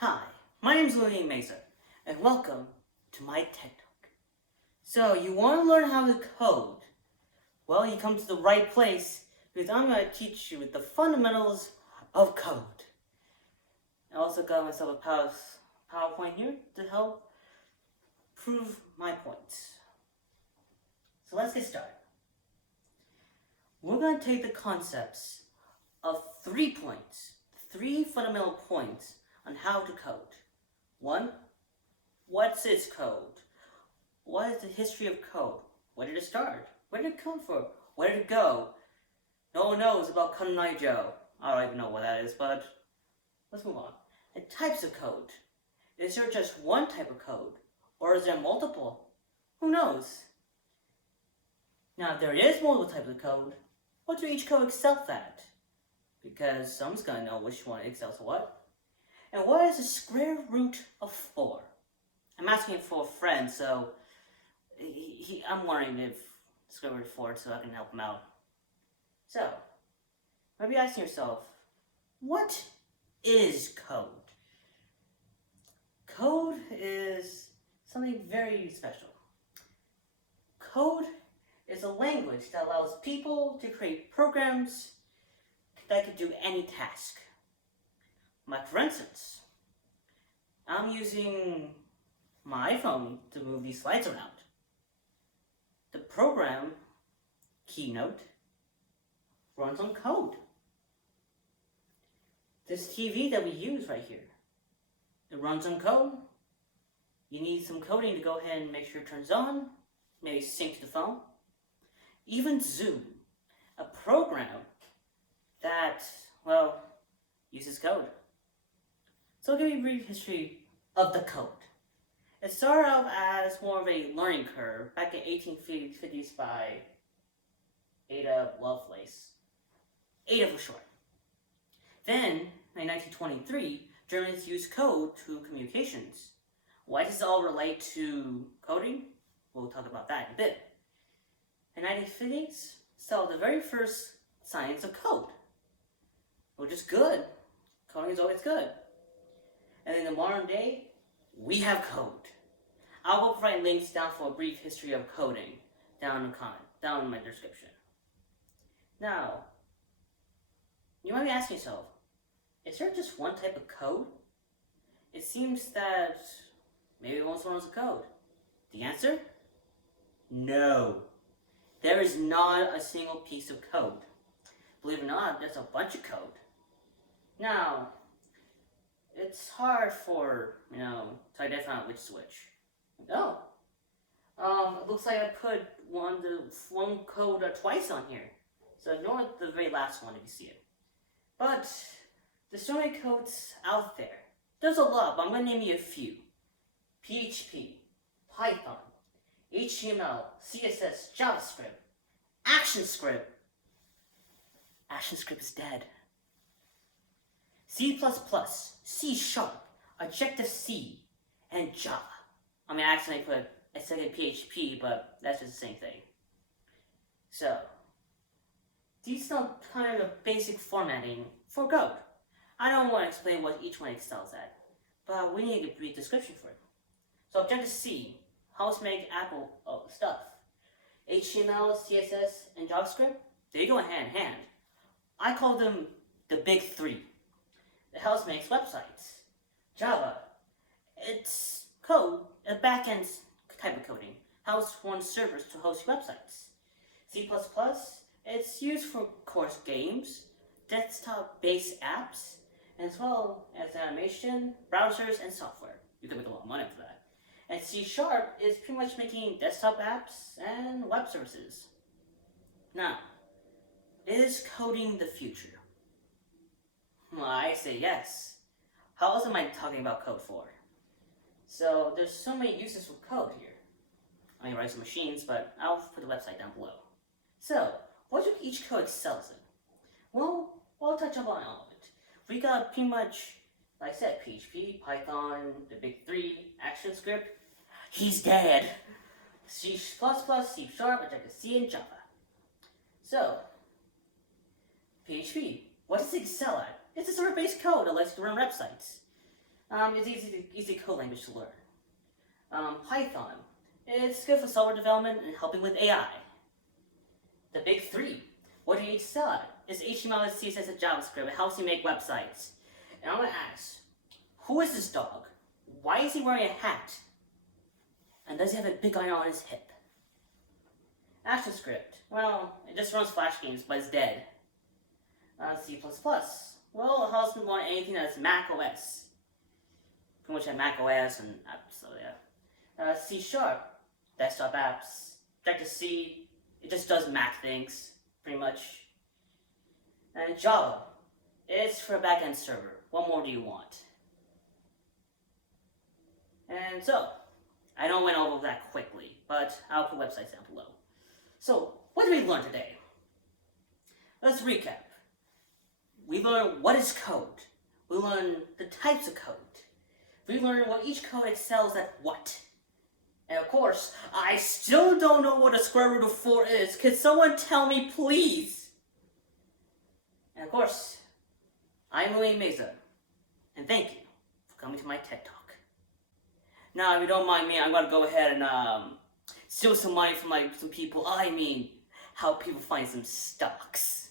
Hi, my name is Lillian Mesa, and welcome to my TED Talk. So, you want to learn how to code? Well, you come to the right place, because I'm going to teach you the fundamentals of code. I also got myself a PowerPoint here to help prove my points. So let's get started. We're going to take the concepts of 3 points, 3 fundamental points on how to code. 1, what's its code? What is the history of code? Where did it start? Where did it come from? Where did it go? No one knows about Cotton Eye Joe. I don't even know what that is, but let's move on. And types of code. Is there just one type of code? Or is there multiple? Who knows? Now, if there is multiple types of code, what do each code excel at? Because someone's going to know which one excels at what. And what is the square root of 4? I'm asking for a friend, so I'm learning if square root of 4 so I can help him out. So, maybe asking yourself, what is code? Code is something very special. Code is a language that allows people to create programs that can do any task. Like for instance, I'm using my iPhone to move these slides around. The program, Keynote, runs on code. This TV that we use right here, it runs on code. You need some coding to go ahead and make sure it turns on, maybe sync to the phone. Even Zoom, a program that, well, uses code. So I'll give you a brief history of the code. It started out as more of a learning curve back in 1850s by Ada Lovelace. Ada for short. Then, in 1923, Germans used code to communications. Why does it all relate to coding? We'll talk about that in a bit. In the 1950s, saw the very first science of code, which is good. Coding is always good. And in the modern day, we have code. I will provide links down for a brief history of coding down in my description. Now, you might be asking yourself, is there just one type of code? It seems that maybe most one is a code. The answer? No. There is not a single piece of code. Believe it or not, there's a bunch of code. Now, it's hard to identify which switch. No. It looks like I put one code twice on here. So ignore the very last one if you see it. But there's so many codes out there. There's a lot, but I'm going to name you a few. PHP, Python, HTML, CSS, JavaScript, ActionScript. ActionScript is dead. C++, C#, Objective-C, and Java. I mean, I accidentally put a second PHP, but that's just the same thing. So, these are kind of basic formatting for code. I don't want to explain what each one excels at, but we need a brief description for it. So Objective-C helps make Apple stuff. HTML, CSS, and JavaScript, they go hand in hand. I call them the big 3. It helps make websites. Java, it's code, a backend type of coding, helps run servers to host websites. C++, it's used for, of course, games, desktop-based apps, as well as animation, browsers, and software. You can make a lot of money for that. And C# is pretty much making desktop apps and web services. Now, is coding the future? Well, I say yes. How else am I talking about code for? So, there's so many uses for code here. I mean, write some machines, but I'll put the website down below. So, what do each code excels in? Well, I'll touch upon all of it. We got pretty much, like I said, PHP, Python, the big 3, ActionScript. He's dead. C++, C#, Objective-C, and Java. So, PHP, what does it excel at? It's a server-based code that lets you run websites. It's easy code language to learn. Python, it's good for software development and helping with AI. The big three, what do you decide? Is HTML, CSS, and JavaScript. It helps you make websites. And I'm gonna ask, who is this dog? Why is he wearing a hat? And does he have a big iron on his hip? ActionScript, well, it just runs Flash games, but it's dead. C++, well, it helps me learn anything that's Mac OS. Pretty much Mac OS and apps, so yeah. C#, desktop apps. Objective-C, it just does Mac things, pretty much. And Java, it's for a backend server. What more do you want? And so, I know I went over that quickly, but I'll put websites down below. So, what did we learn today? Let's recap. We learned what is code. We learned the types of code. We learned what each code excels at what. And of course, I still don't know what a square root of 4 is. Could someone tell me, please? And of course, I'm Louis Meza. And thank you for coming to my TED Talk. Now, if you don't mind me, I'm going to go ahead and steal some money from some people. I mean, help people find some stocks.